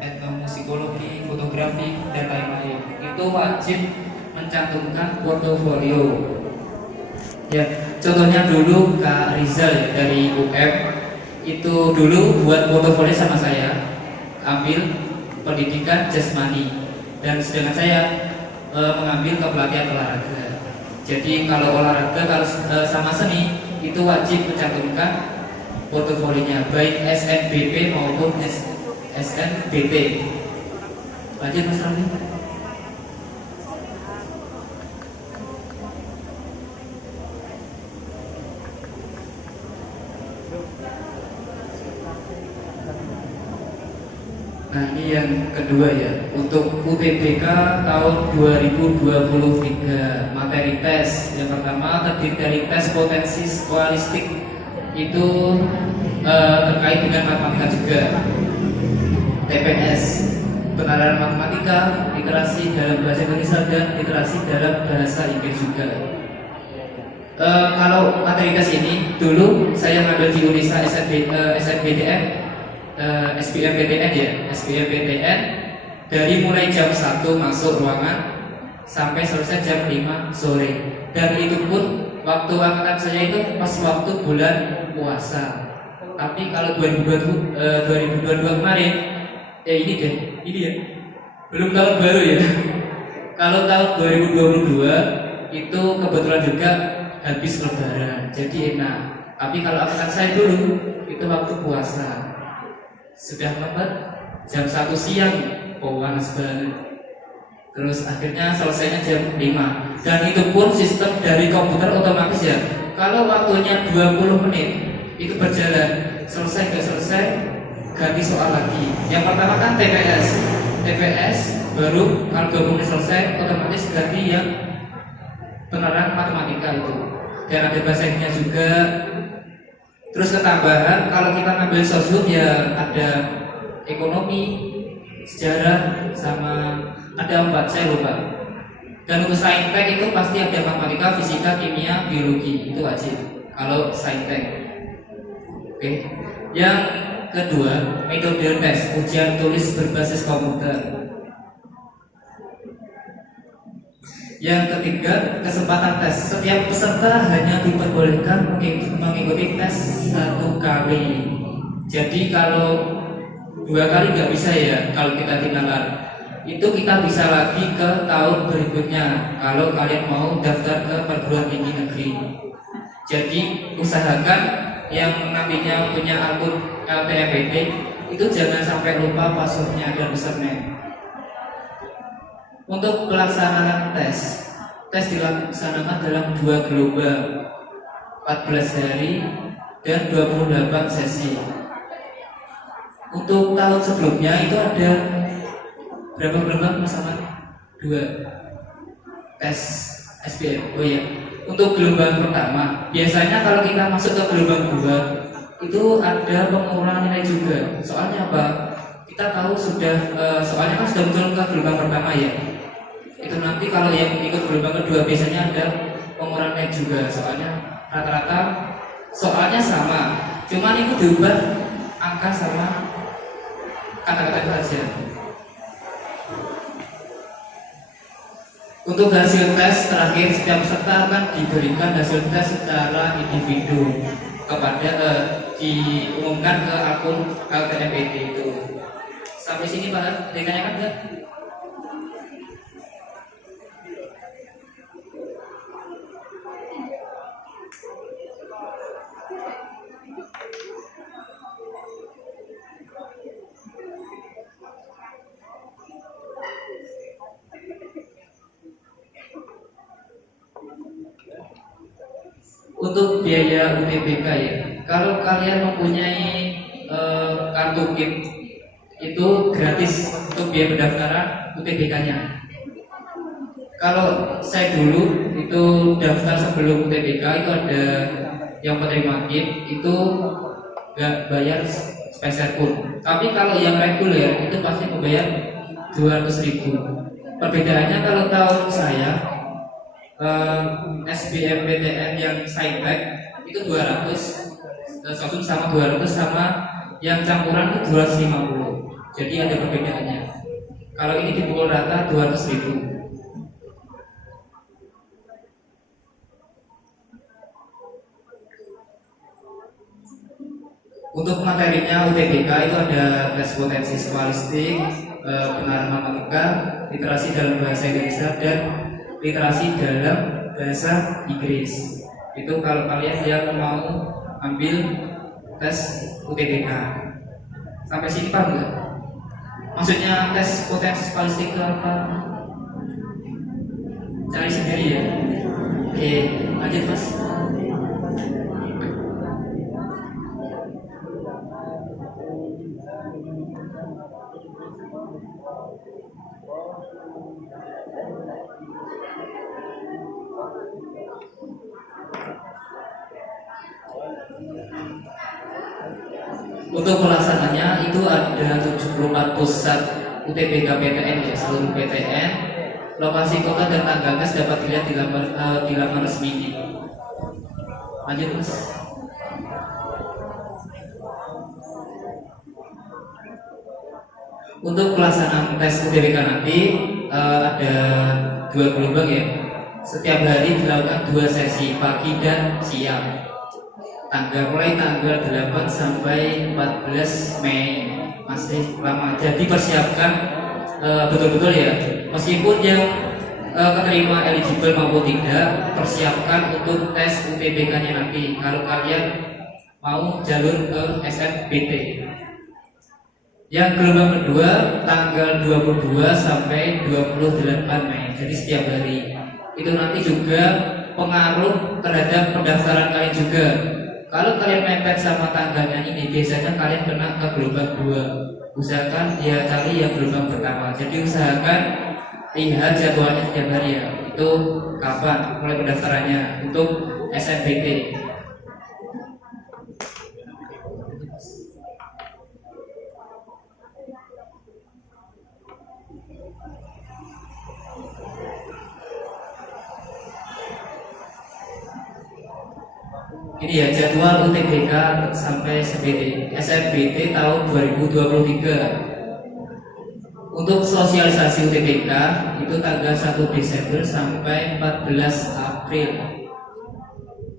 etnomusikologi, fotografi, dan lain-lain. Itu wajib mencantumkan portofolio. Ya, contohnya dulu Kak Rizal ya, dari UM itu dulu buat portofolio sama saya, ambil pendidikan jasmani, dan sedangkan saya mengambil kepelatihan olahraga. Jadi kalau olahraga kalau sama seni itu wajib mencantumkan portofolionya baik SNBP maupun SNBT. Lanjut Mas Rami. Nah ini yang kedua ya, untuk UTBK tahun 2023 materi tes yang pertama terdiri dari tes potensi skolastik, itu terkait dengan matematika juga. TPS penalaran matematika, literasi dalam bahasa Indonesia dan literasi dalam bahasa Inggris juga. Kalau materi tes ini dulu saya ngambil di Unisa SNBTN, SBMPTN ya, SBMPTN dari mulai jam 1 masuk ruangan sampai selesai jam 5 sore. Dan itu pun waktu angkatan saya itu pas waktu bulan puasa. Tapi kalau 2022 kemarin, ini ya, belum tahun baru ya. Kalau tahun 2022 itu kebetulan juga habis lebaran, jadi enak. Tapi kalau angkatan saya dulu itu waktu puasa. Sudah lembat jam 1 siang, panas banget. Terus akhirnya selesainya jam 5. Dan itu pun sistem dari komputer otomatis ya. Kalau waktunya 20 menit itu berjalan, selesai nggak selesai ganti soal lagi. Yang pertama kan TPS baru kalau 20 menit selesai otomatis ganti yang penerapan matematika itu. Dan ada bahasa Inggrisnya juga. Terus ketambahan kalau kita ngambil sosum ya ada ekonomi, sejarah, sama ada 4 saya lupa. Dan untuk saintek itu pasti ada matematika, fisika, kimia, biologi, itu wajib kalau saintek. Oke. Yang kedua, metode tes ujian tulis berbasis komputer. Yang ketiga, kesempatan tes. Setiap peserta hanya diperbolehkan mengikuti tes 1 kali. Jadi kalau 2 kali nggak bisa ya, kalau kita tinggalkan. Itu kita bisa lagi ke tahun berikutnya kalau kalian mau daftar ke perguruan tinggi negeri. Jadi usahakan yang nantinya punya akun LPMPT itu jangan sampai lupa passwordnya dan username. Untuk pelaksanaan tes dilaksanakan dalam 2 gelombang, 14 hari dan 28 sesi. Untuk tahun sebelumnya itu ada berapa gelombang Mas Ahmad? 2 tes SBM. Oh ya, untuk gelombang pertama biasanya kalau kita masuk ke gelombang 2 itu ada pengurangan nilai juga. Soalnya apa? Kita tahu sudah soalnya kan sudah muncul ke gelombang pertama ya. Itu nanti kalau yang ikut gelombang kedua biasanya ada pengurangan nilai juga. Soalnya rata-rata soalnya sama, cuman itu diubah angka sama kata-kata saja. Untuk hasil tes terakhir, setiap peserta akan diberikan hasil tes secara individu kepada diumumkan ke akun LTMPT itu. Sampai sini Pak, ditanyakan nggak? Untuk biaya UTBK ya, kalau kalian mempunyai kartu KIP itu gratis untuk biaya pendaftaran UTBK-nya. Kalau saya dulu itu daftar sebelum UTBK itu ada yang penerima KIP itu nggak bayar sepeser pun. Tapi kalau yang reguler itu pasti membayar 200.000. Perbedaannya kalau tahun saya SBMPTN yang saintek itu 200, sosum sama 200, sama yang campuran itu 250. Jadi ada perbedaannya. Kalau ini dipukul rata 200.000. Untuk materinya UTBK itu ada tes potensi skolastik, pengenalan matematika, literasi dalam bahasa Indonesia, dan literasi dalam bahasa Inggris. Itu kalau kalian yang mau ambil tes UTBK. Sampai sini paham nggak? Maksudnya tes potensi skolastik itu apa? Cari sendiri ya. Oke, lanjut mas. Untuk pelaksanaannya itu ada 74 pusat UTBK PTN ya, seluruh PTN. Lokasi kota dan tanggalnya dapat dilihat di laman resmi ini. Lanjut mas. Untuk pelaksanaan tes UTBK nanti ada 2 gelombang ya. Setiap hari dilakukan 2 sesi, pagi dan siang. Mulai tanggal 8 sampai 14 Mei. Masih lama. Jadi persiapkan betul-betul ya. Meskipun yang keterima eligible maupun tidak, persiapkan untuk tes UTBK-nya nanti. Kalau kalian mau jalur ke SNBT. Yang gelombang kedua tanggal 22 sampai 28 Mei. Jadi setiap hari. Itu nanti juga pengaruh terhadap pendaftaran kalian juga. Kalau kalian mepet sama tanggalnya ini, biasanya kalian kena ke gelombang 2. Usahakan ya cari yang gelombang pertama. Jadi usahakan lihat jadwalnya setiap hari ya. Itu kapan mulai pendaftarannya untuk SNBT. Ini ya jadwal UTBK sampai SNBT tahun 2023. Untuk sosialisasi UTBK itu tanggal 1 Desember sampai 14 April.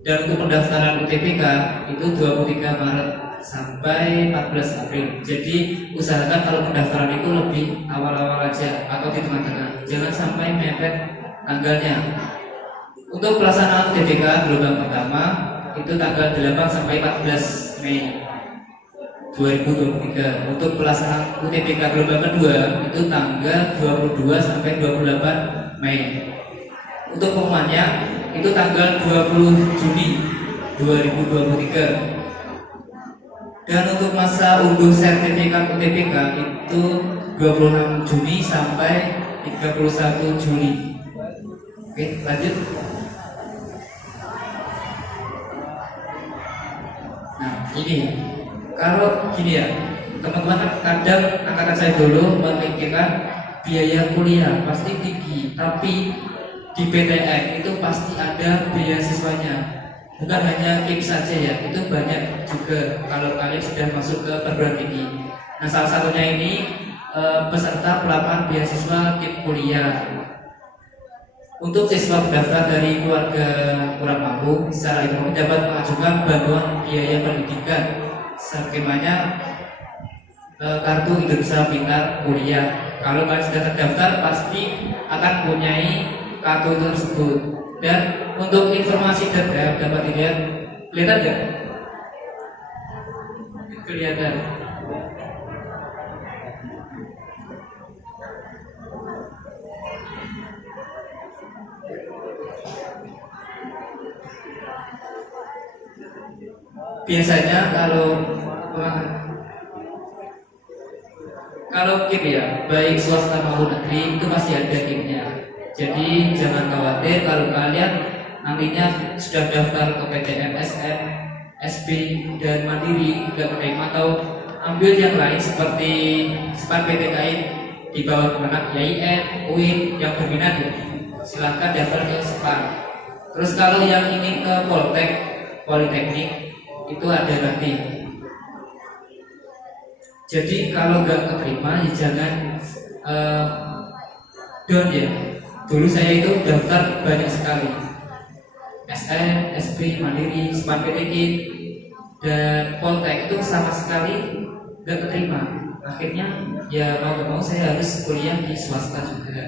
Dan untuk pendaftaran UTBK itu 23 Maret sampai 14 April. Jadi usahakan kalau pendaftaran itu lebih awal-awal aja atau di tengah-tengah. Jangan sampai mepet tanggalnya. Untuk pelaksanaan UTBK gelombang pertama itu tanggal 8 sampai 14 Mei 2023. Untuk pelaksanaan UTBK gelombang kedua itu tanggal 22 sampai 28 Mei. Untuk pengumumannya itu tanggal 20 Juni 2023. Dan untuk masa unduh sertifikat UTBK itu 26 Juni sampai 31 Juli. Oke, lanjut. Nah, ini kalau gini ya, teman-teman kadang angkatan saya dulu memikirkan biaya kuliah pasti tinggi, tapi di PTN itu pasti ada beasiswanya. Bukan hanya KIP saja ya, itu banyak juga kalau kalian sudah masuk ke perguruan tinggi. Nah, salah satunya ini peserta pelaporan beasiswa KIP kuliah. Untuk siswa pendaftar dari keluarga kurang mampu secara ekonomi dapat mengajukan bantuan biaya pendidikan. Skemanya kartu Indonesia Pintar Kuliah. Kalau kalian sudah terdaftar pasti akan mempunyai kartu tersebut. Dan untuk informasi detail dapat dilihat, kelihatan nggak? Kelihatan. Biasanya kalau KIP ya, baik swasta maupun negeri itu pasti ada KIP-nya. Jadi jangan khawatir kalau kalian nantinya sudah daftar ke PTN, SN, SB dan Mandiri tidak menerima atau ambil yang lain seperti SPAN PTKI di bawah kemenang YIN, UIN yang berminat ya, silahkan daftar ke SPAN. Terus kalau yang ini ke Politeknik itu ada nanti. Jadi kalau nggak keterima ya jangan down ya. Dulu saya itu daftar banyak sekali, SN, SP, Mandiri, Smart PTK, dan Poltek itu sama sekali nggak keterima. Akhirnya ya mau gak mau saya harus kuliah di swasta juga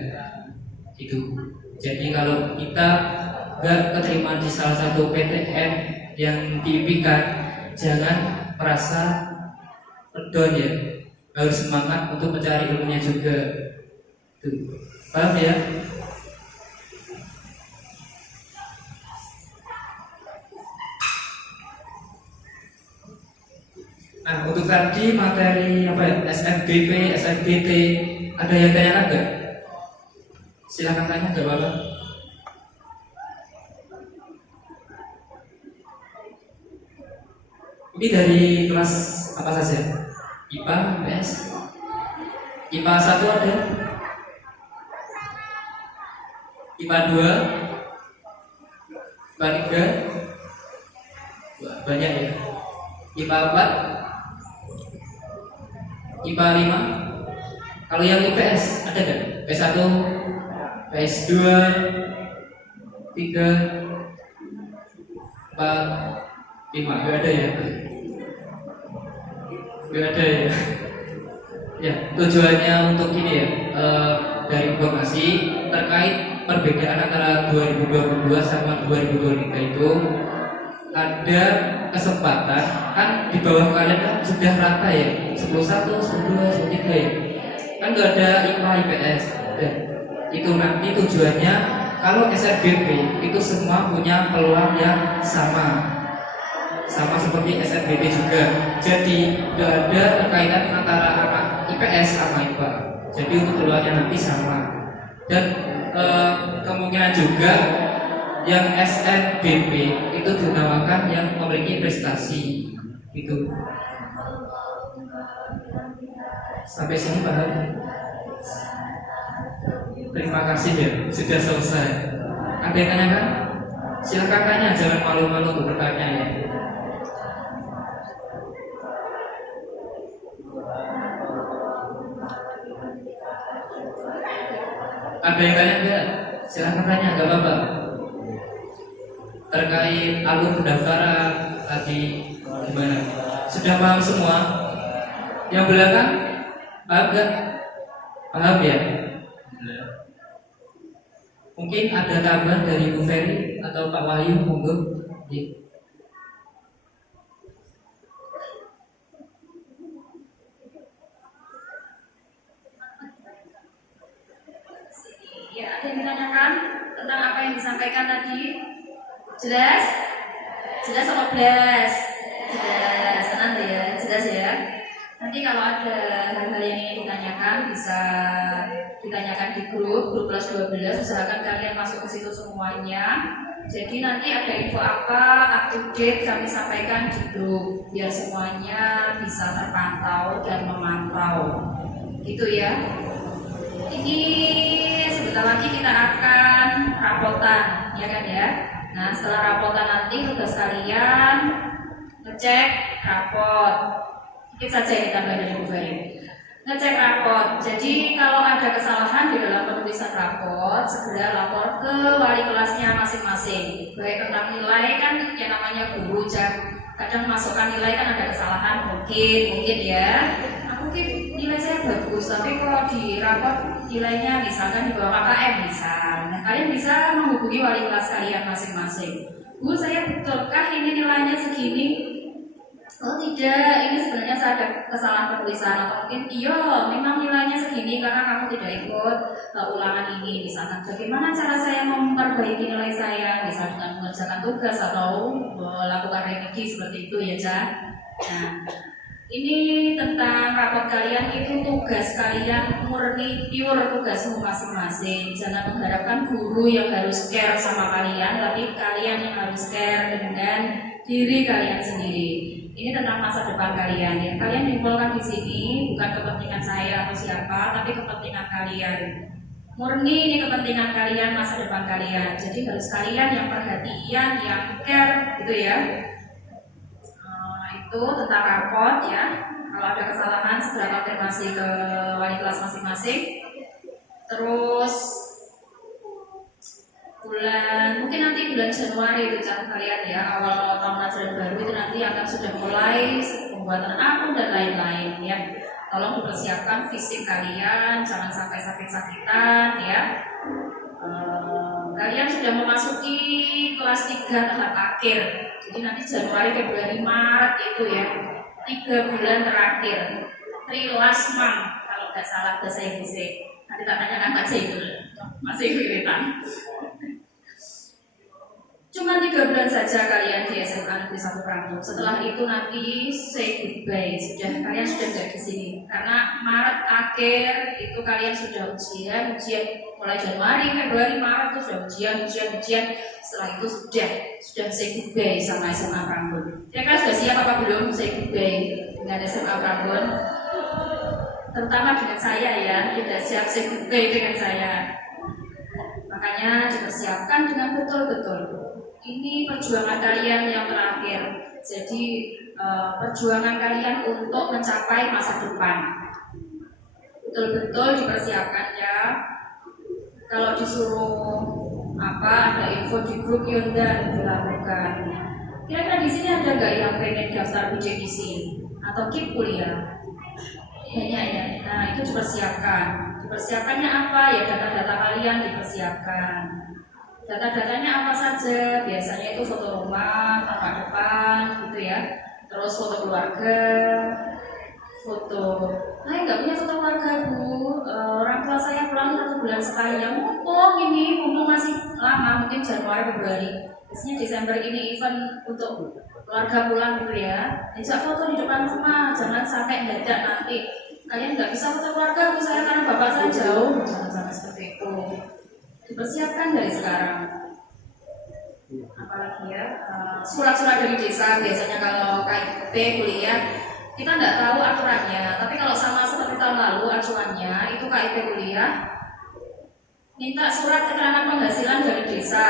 gitu. Jadi kalau kita nggak keterima di salah satu PTN yang diimpikan, jangan merasa down ya, harus semangat untuk mencari ilmunya juga. Tuh, paham ya? Nah, untuk tadi materi apa ya? SNBP, SNBT, ada yang tanyakan nggak? Silakan tanya, nggak apa-apa. Ini dari kelas apa saja? IPA, IPS, IPA 1 ada, IPA 2, IPA 3, wah, banyak ya. IPA 4, IPA 5. Kalau yang IPS ada nggak? PS1, PS2, 3, 4, 5, nggak ada ya? Nggak ada ya? Ya, tujuannya untuk ini ya, dari informasi terkait perbedaan antara 2022 sama 2023 itu ada kesempatan, kan di bawah kalian kan sudah rata ya, 11, 12, 13 ya, kan nggak ada IPA, IPS. Itu nanti tujuannya kalau SNBP itu semua punya peluang yang sama seperti SNBP juga. Jadi nggak ada terkaitan antara anak IPS sama IPA. Jadi untuk peluangnya nanti sama. Dan kemungkinan juga yang SNBP itu dinamakan yang memiliki prestasi itu. Sampai sini paham? Terima kasih ya, sudah selesai. Ada yang tanyakan? Silakan tanya, jangan malu-malu untuk bertanya ya. Ada yang tanya enggak? Silakan tanya, enggak apa-apa. Terkait alur pendaftaran tadi gimana? Sudah paham semua? Yang belakang paham enggak? Paham ya? Mungkin ada tambahan dari Bu Ferry atau Pak Wahyu, monggo. Ya, ada yang menanyakan tentang apa yang disampaikan tadi? Jelas? Jelas atau belas? Jelas, tenang ya, jelas ya. Nanti kalau ada hal-hal yang ingin ditanyakan bisa ditanyakan di grup kelas 12. Usahakan kalian masuk ke situ semuanya. Jadi nanti ada info apa, up to date kami sampaikan di grup biar semuanya bisa terpantau dan memantau. Gitu ya. Ini sebentar lagi kita akan rapotan, ya kan ya. Nah, setelah rapotan nanti tugas kalian ngecek rapot. Sedikit saja ini tambah dari Bu Ferry. Ngecek rapot. Jadi kalau ada kesalahan di dalam penulisan rapot, segera lapor ke wali kelasnya masing-masing. Baik tentang nilai, kan yang namanya guru kadang masukkan nilai kan ada kesalahan mungkin ya. Mungkin nilai saya bagus, tapi kalau di rapot nilainya misalkan di bawah KKM misal. Nah, kalian bisa menghubungi wali kelas kalian masing-masing. Bu, saya betulkah ini nilainya segini? Oh tidak, ini sebenarnya saya ada kesalahan penulisan. Atau mungkin iya, memang nilainya segini karena kamu tidak ikut ulangan ini. Misalkan bagaimana cara saya memperbaiki nilai saya? Misalnya dengan mengerjakan tugas atau melakukan remedi seperti itu ya, Cak. Nah, ini tentang rapot kalian, itu tugas kalian murni pure tugasmu masing-masing. Jangan mengharapkan guru yang harus care sama kalian, tapi kalian yang harus care dengan diri kalian sendiri. Ini tentang masa depan kalian ya. Kalian dikumpulkan di sini bukan kepentingan saya atau siapa, tapi kepentingan kalian. Murni ini kepentingan kalian, masa depan kalian. Jadi harus kalian yang perhatian, yang care gitu ya. Itu tentang rapot ya. Kalau ada kesalahan segera konfirmasi ke wali kelas masing-masing. Terus mungkin nanti bulan Januari itu kalian ya, awal tahun ajaran baru itu nanti akan sudah mulai pembuatan akun dan lain-lain ya. Tolong dipersiapkan fisik kalian, jangan sampai sakit-sakitan ya. Kalian sudah memasuki kelas 3 tahap akhir. Jadi nanti Januari, Februari, Maret itu ya 3 bulan terakhir. 3 last month kalau nggak salah bahasa Inggrisnya. Nanti tak tanyakan Kak Jaidul, masih iritan. Cuma 3 bulan saja kalian di SMA Negeri 1 Prambors. Setelah itu nanti say goodbye. Kalian sudah tidak di sini. Karena Maret akhir itu kalian sudah ujian mulai Januari, Februari, Maret itu sudah ujian. Setelah itu sudah say goodbye sama SMA Prambors. Kira-kira sudah siap apa belum say goodbye dengan SMA Prambors? Terutama dengan saya ya, tidak siap say goodbye dengan saya. Makanya dipersiapkan dengan betul-betul. Ini perjuangan kalian yang terakhir. Jadi perjuangan kalian untuk mencapai masa depan. Betul-betul dipersiapkan ya. Kalau disuruh ada info di grup Yonda dilakukan. Kira-kira di sini ada nggak yang pengen daftar UJDC atau KIP kuliah? Banyak ya. Nah itu dipersiapkan. Dipersiapkannya apa ya, data-data kalian dipersiapkan. Data-datanya apa saja? Biasanya itu foto rumah, tampak depan, gitu ya. Terus foto keluarga, foto. Saya nggak punya foto keluarga bu. Orang tua saya pulang 1 bulan sekali. Ya mumpung masih lama, mungkin Januari, Februari. Biasanya Desember ini event untuk keluarga pulang gitu ya. Ajak foto di depan rumah, jangan sampai mendadak nanti. Kalian nggak bisa foto keluarga bu saya karena bapak saya jauh. Jangan sampai seperti itu. Dipersiapkan dari sekarang. Apalagi ya, surat-surat dari desa. Biasanya kalau KIP kuliah kita nggak tahu aturannya, tapi kalau sama seperti tahun lalu acuannya itu KIP kuliah minta surat keterangan penghasilan dari desa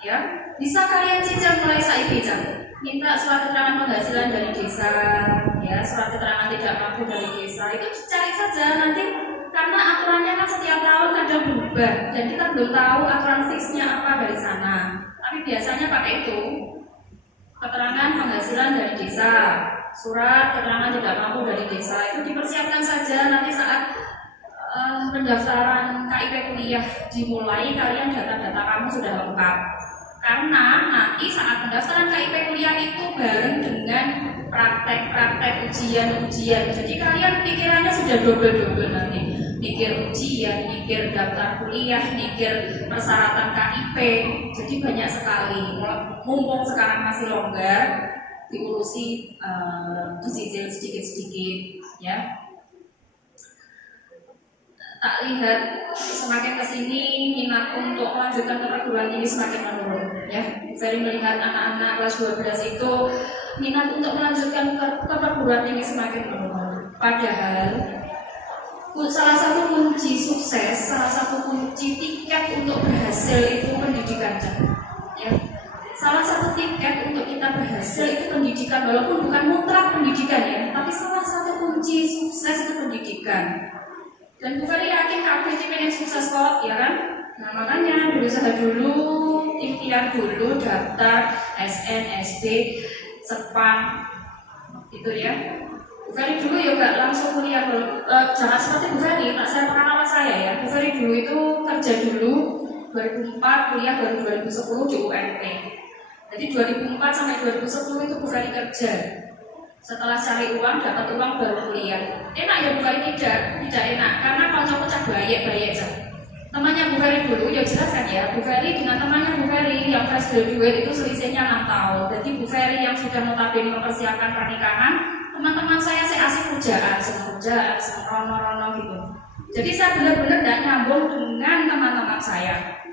ya. Bisa kalian cicil mulai saiki jam minta surat keterangan penghasilan dari desa ya, surat keterangan tidak mampu dari desa itu cari saja nanti. Karena aturannya kan setiap tahun kadang berubah dan kita belum tahu aturan fixnya apa dari sana. Tapi biasanya pakai itu keterangan penghasilan dari desa, surat keterangan tidak mampu dari desa itu dipersiapkan saja nanti saat pendaftaran KIP kuliah dimulai kalian data-data kamu sudah lengkap. Karena nanti saat pendaftaran KIP kuliah itu bareng dengan praktek-praktek ujian-ujian. Jadi kalian pikirannya sudah double-double nanti. Mikir ujian, mikir daftar kuliah, mikir persyaratan KIP. Jadi banyak sekali. Mumpung sekarang masih longgar, diurusi disicil sedikit-sedikit ya. Tak lihat semakin kesini minat untuk melanjutkan ke perguruan tinggi semakin menurun ya. Saya melihat anak-anak kelas 12 itu minat untuk melanjutkan ke perguruan tinggi semakin menurun. Padahal salah satu kunci sukses, salah satu kunci tiket untuk berhasil itu pendidikan ya. Salah satu tiket untuk kita berhasil itu pendidikan, walaupun bukan mutlak pendidikan ya, tapi salah satu kunci sukses itu pendidikan. Dan Bu Ferry yakin kabeh iki pengen sukses kok, ya kan? Nah makanya berusaha dulu, ikhtiar dulu, daftar SN, SD, Sepang, itu ya. Bu Ferry dulu ya gak langsung kuliah, jangan seperti Bu Ferry, tak saya pengalaman saya ya. Bu Ferry dulu itu kerja dulu, 2004 kuliah baru 2010 di UNP. Jadi 2004 sampai 2010 itu Bu Ferry kerja. Setelah cari uang, dapat uang baru kuliah. Enak ya Bu Ferry? Tidak enak, karena kancaku cah bayek aja. Temannya Bu Ferry dulu, ya jelas kan ya, Bu Ferry dengan temannya Bu Ferry yang fresh graduate itu selisihnya 6 tahun. Jadi Bu Ferry yang sudah notabene mempersiapkan pernikahan, teman-teman saya asik pujaan, seneng rono-rono gitu. Jadi saya benar-benar tidak nyambung dengan teman-teman saya.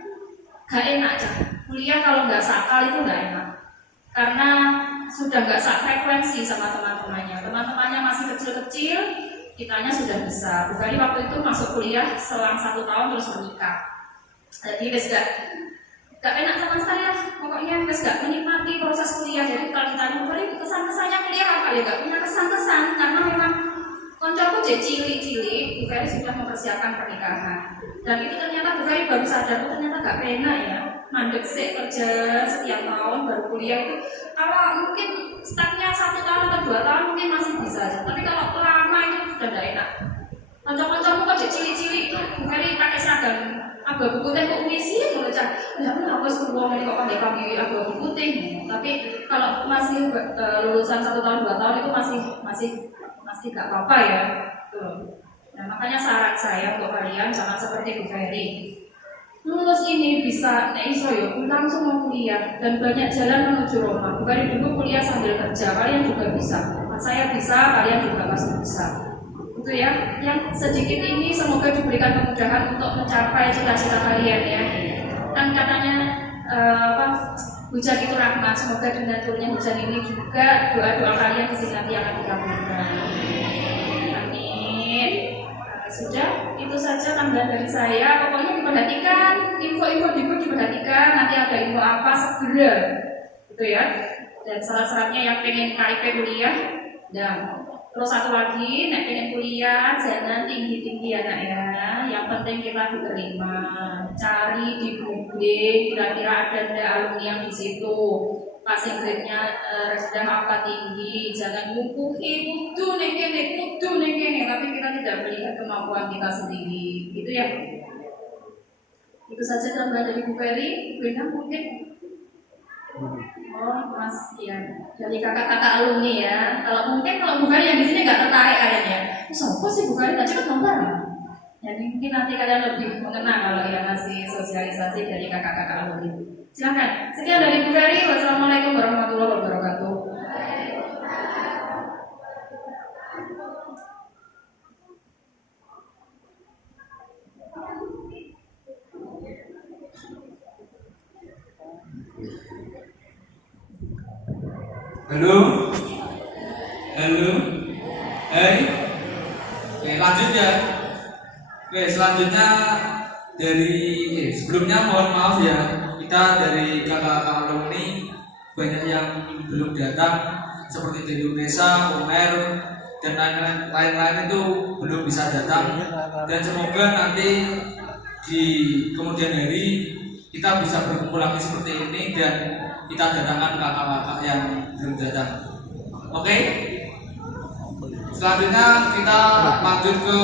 Gak enak aja. Kuliah kalau nggak sakal itu nggak enak. Karena sudah nggak frekuensi sama teman-temannya. Teman-temannya masih kecil-kecil, kitanya sudah besar. Bu Ferry waktu itu masuk kuliah selang 1 tahun terus menikah. Jadi gak enak sama sekali lah. Pokoknya terus gak menikmati proses kuliah. Jadi kalau ditanya kesan-kesannya kuliah apa ya, gak punya kesan-kesan karena memang koncoku jadi cilik-cilik, Bu Ferry sudah mempersiapkan pernikahan. Dan itu ternyata Bu Ferry baru sadar, ternyata gak enak ya. Mandek sih kerja setiap tahun baru kuliah itu. Kalau mungkin startnya 1 tahun atau 2 tahun mungkin masih bisa aja. Tapi kalau lama itu sudah gak enak. Konco-koncomu kok jadi cilik-cilik itu Bu Ferry pakai seragam abu-abu putih kok puisi ya menurut saya. Ya aku sebuah ini kok pakai kami abu-abu putih. Tapi kalau masih lulusan 1 tahun 2 tahun itu masih gak apa-apa ya. Tuh. Nah, makanya saran saya untuk kalian jangan seperti Bu Ferry. Lulus ini bisa iso ya, langsung mau kuliah dan banyak jalan menuju Roma. Bu Ferry dulu kuliah sambil kerja, kalian juga bisa. Saya bisa, kalian juga pasti bisa. Itu ya, yang sedikit ini semoga diberikan kemudahan untuk mencapai cita-cita kalian ya. Kan katanya hujan itu rahmat, semoga dengan turunnya hujan ini juga doa-doa kalian di sini nanti akan dikabulkan. Amin. Sudah, itu saja tambahan dari saya. Pokoknya diperhatikan, info-info diperhatikan. Nanti ada info apa segera, gitu ya. Dan syarat-syaratnya yang pengen KIP kuliah, dan terus satu lagi, nek pengen kuliah jangan tinggi-tinggi ya nak ya. Yang penting kita diterima. Cari di Google, kira-kira ada ndak alumni yang di situ. Passing grade-nya rendah apa tinggi. Jangan ngukuhi kudu nek kene, tapi kita tidak melihat kemampuan kita sendiri. Gitu ya. Itu saja tambahan dari Bu Ferry. Bu Endang mungkin. Oh, Mas, ya. Dari kakak-kakak alumni ya. Kalau Bu Ferry yang di sini nggak tertarik kayaknya. Siapa sih Bu Ferry nggak cepet nomor? Jadi mungkin nanti kalian lebih mengenal kalau yang ngasih sosialisasi dari kakak-kakak alumni. Silakan. Sekian dari Bu Ferry. Wassalamualaikum warahmatullahi wabarakatuh. Halo, halo, hai, oke lanjut ya. Oke selanjutnya dari sebelumnya mohon maaf ya, kita dari kakak-kakak alumni banyak yang belum datang seperti di Indonesia, Umer dan lain-lain itu belum bisa datang dan semoga nanti di kemudian hari kita bisa berkumpul lagi seperti ini dan kita datangkan kakak-kakak yang belum datang. Oke? Selanjutnya kita lanjut ke